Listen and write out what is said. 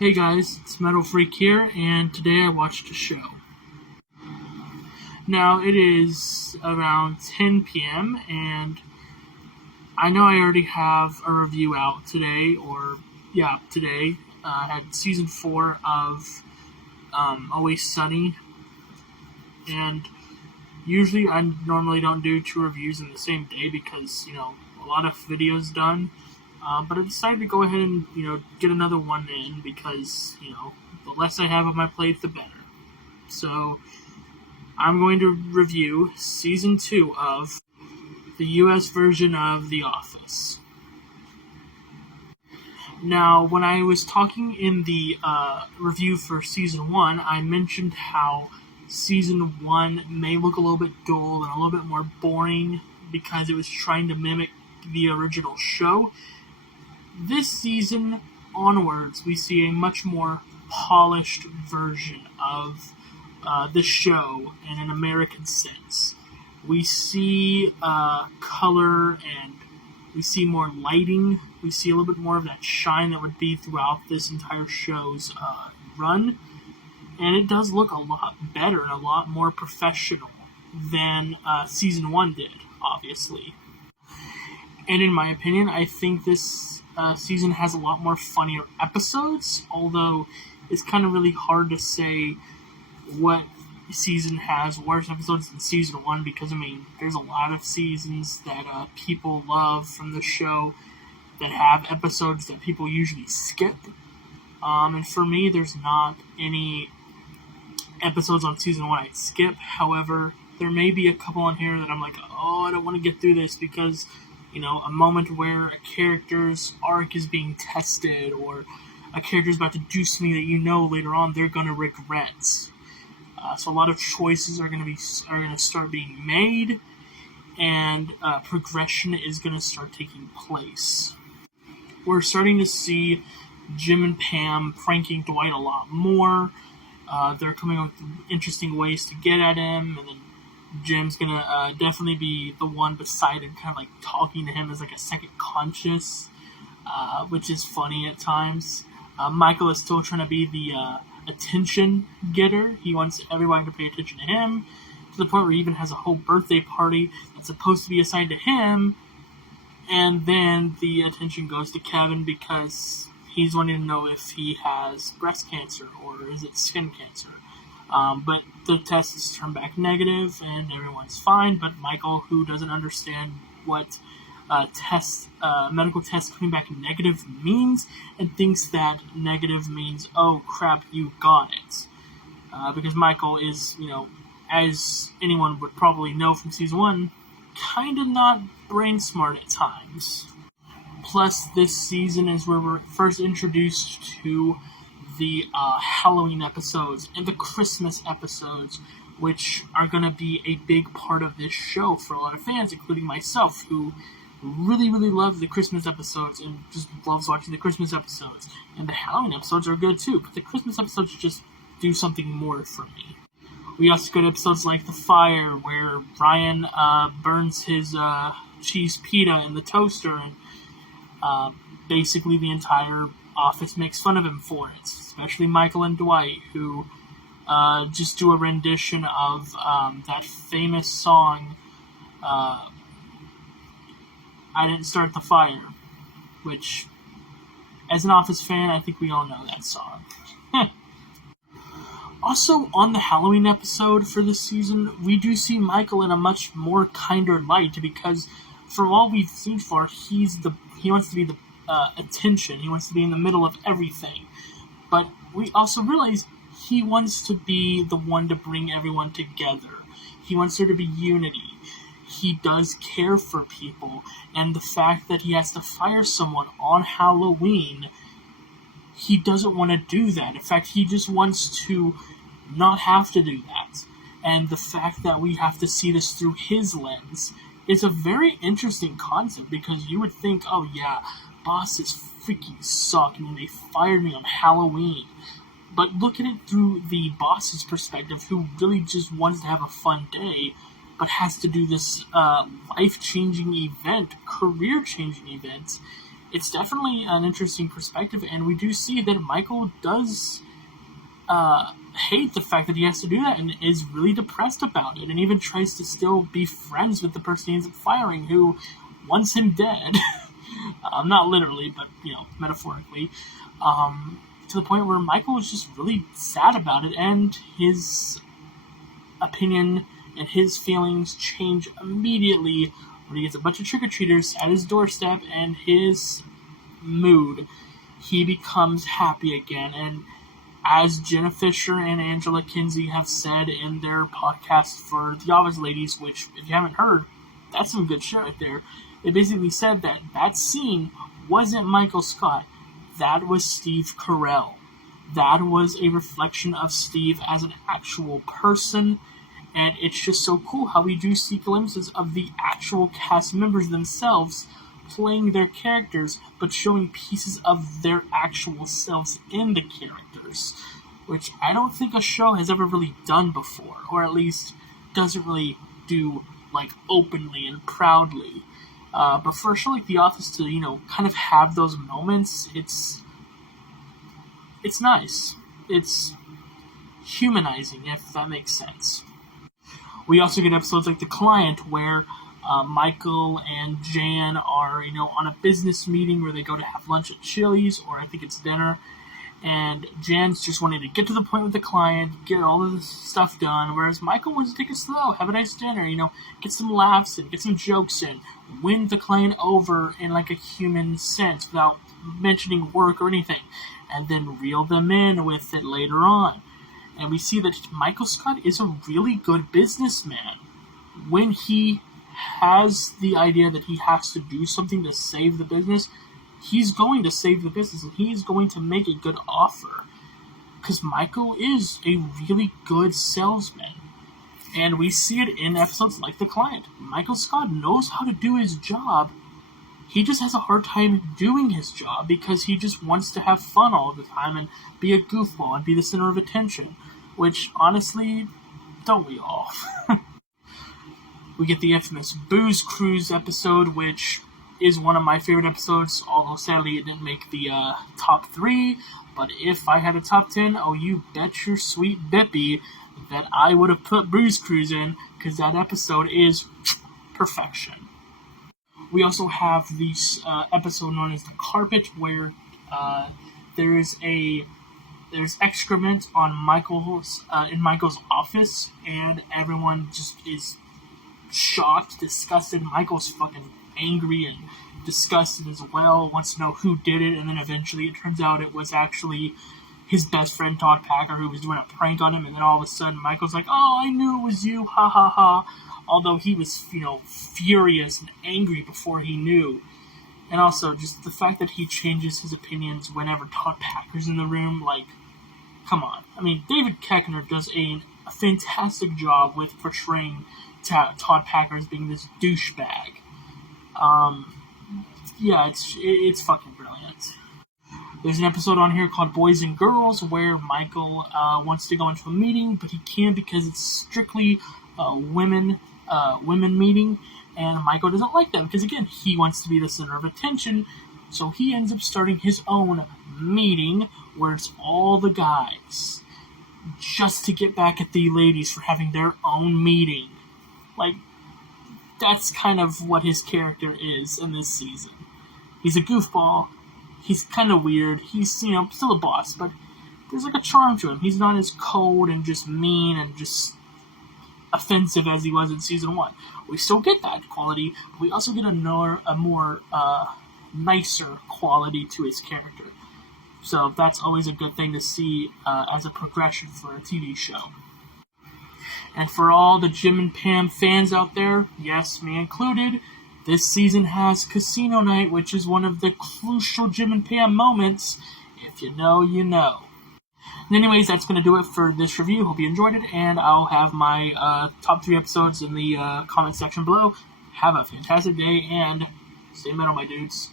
Hey guys, it's Metal Freak here, and today I watched a show. Now, it is around 10 p.m., and I know I already have a review out today, today. I had Season 4 of Always Sunny, and usually I normally don't do 2 reviews in the same day because, a lot of videos done. But I decided to go ahead and, get another one in because, the less I have on my plate, the better. So, I'm going to review Season 2 of the US version of The Office. Now, when I was talking in the review for Season 1, I mentioned how Season 1 may look a little bit dull and a little bit more boring because it was trying to mimic the original show. This season onwards, we see a much more polished version of the show in an American sense. We see color and we see more lighting. We see a little bit more of that shine that would be throughout this entire show's run. And it does look a lot better and a lot more professional than Season 1 did, obviously. And in my opinion, I think this season has a lot more funnier episodes, although it's kind of really hard to say what season has worse episodes than Season 1, because, there's a lot of seasons that people love from the show that have episodes that people usually skip. And for me, there's not any episodes on Season 1 I'd skip. However, there may be a couple on here that I'm like, I don't want to get through this because a moment where a character's arc is being tested, or a character's about to do something that later on they're going to regret. So a lot of choices are going to start being made, and progression is going to start taking place. We're starting to see Jim and Pam pranking Dwight a lot more. They're coming up with interesting ways to get at him, and then Jim's gonna definitely be the one beside him, kind of like talking to him as like a second conscious, which is funny at times. Michael is still trying to be the attention getter. He wants everybody to pay attention to him, to the point where he even has a whole birthday party that's supposed to be assigned to him, and then the attention goes to Kevin because he's wanting to know if he has breast cancer or is it skin cancer. But the test is turned back negative, and everyone's fine. But Michael, who doesn't understand what medical test coming back negative means, and thinks that negative means, oh crap, you got it. Because Michael is, as anyone would probably know from Season 1, kind of not brain smart at times. Plus, this season is where we're first introduced to the Halloween episodes and the Christmas episodes, which are going to be a big part of this show for a lot of fans, including myself, who really, really love the Christmas episodes and just loves watching the Christmas episodes. And the Halloween episodes are good too, but the Christmas episodes just do something more for me. We also get episodes like The Fire, where Ryan burns his cheese pita in the toaster, and basically the entire office makes fun of him for it, especially Michael and Dwight, who just do a rendition of that famous song, I Didn't Start the Fire, which, as an Office fan, I think we all know that song. Also, on the Halloween episode for this season, we do see Michael in a much more kinder light, because from all we've seen for, he wants to be the attention. He wants to be in the middle of everything. But we also realize he wants to be the one to bring everyone together. He wants there to be unity. He does care for people. And the fact that he has to fire someone on Halloween, he doesn't want to do that. In fact, he just wants to not have to do that. And the fact that we have to see this through his lens is a very interesting concept, because you would think, oh yeah, bosses freaking suck, they fired me on Halloween. But look at it through the boss's perspective, who really just wants to have a fun day, but has to do this life-changing event, career-changing event, it's definitely an interesting perspective, and we do see that Michael does hate the fact that he has to do that and is really depressed about it, and even tries to still be friends with the person he ends up firing, who wants him dead. Not literally, but, metaphorically. To the point where Michael is just really sad about it, and his opinion and his feelings change immediately when he gets a bunch of trick-or-treaters at his doorstep, and his mood, he becomes happy again. And as Jenna Fisher and Angela Kinsey have said in their podcast for The Office Ladies, which, if you haven't heard, that's some good shit right there, they basically said that that scene wasn't Michael Scott. That was Steve Carell. That was a reflection of Steve as an actual person, and it's just so cool how we do see glimpses of the actual cast members themselves playing their characters, but showing pieces of their actual selves in the characters, which I don't think a show has ever really done before, or at least doesn't really do, like, openly and proudly. But for a show like The Office to, kind of have those moments, it's nice. It's humanizing, if that makes sense. We also get episodes like The Client, where Michael and Jan are, on a business meeting where they go to have lunch at Chili's, or I think it's dinner, and Jan's just wanting to get to the point with the client, get all of this stuff done, whereas Michael wants to take it slow, have a nice dinner, get some laughs in, get some jokes in, win the client over in, like, a human sense without mentioning work or anything, and then reel them in with it later on. And we see that Michael Scott is a really good businessman. When he has the idea that he has to do something to save the business, he's going to save the business, and he's going to make a good offer. Because Michael is a really good salesman. And we see it in episodes like The Client. Michael Scott knows how to do his job. He just has a hard time doing his job because he just wants to have fun all the time and be a goofball and be the center of attention. Which, honestly, don't we all? We get the infamous Booze Cruise episode, which is one of my favorite episodes, although sadly it didn't make the top 3. But if I had a top 10, oh, you bet your sweet bippy that I would have put Booze Cruise in, because that episode is perfection. We also have this episode known as The Carpet, where there's excrement on in Michael's office, and everyone just is shocked, disgusted. Michael's fucking angry and disgusted as well, wants to know who did it, and then eventually it turns out it was actually his best friend Todd Packer who was doing a prank on him, and then all of a sudden Michael's like, oh, I knew it was you, ha ha ha, although he was, furious and angry before he knew. And also, just the fact that he changes his opinions whenever Todd Packer's in the room, like, come on. I mean, David Koechner does a fantastic job with portraying Todd Packer as being this douchebag. Yeah, it's fucking brilliant. There's an episode on here called Boys and Girls where Michael wants to go into a meeting, but he can't because it's strictly women meeting, and Michael doesn't like that because, again, he wants to be the center of attention, so he ends up starting his own meeting where it's all the guys, just to get back at the ladies for having their own meeting. Like, that's kind of what his character is in this season. He's a goofball. He's kind of weird. He's, still a boss, but there's like a charm to him. He's not as cold and just mean and just offensive as he was in season 1. We still get that quality, but we also get a more nicer quality to his character. So that's always a good thing to see as a progression for a TV show. And for all the Jim and Pam fans out there, yes, me included, this season has Casino Night, which is one of the crucial Jim and Pam moments. If you know, you know. And anyways, that's going to do it for this review. Hope you enjoyed it, and I'll have my top 3 episodes in the comment section below. Have a fantastic day, and stay metal, my dudes.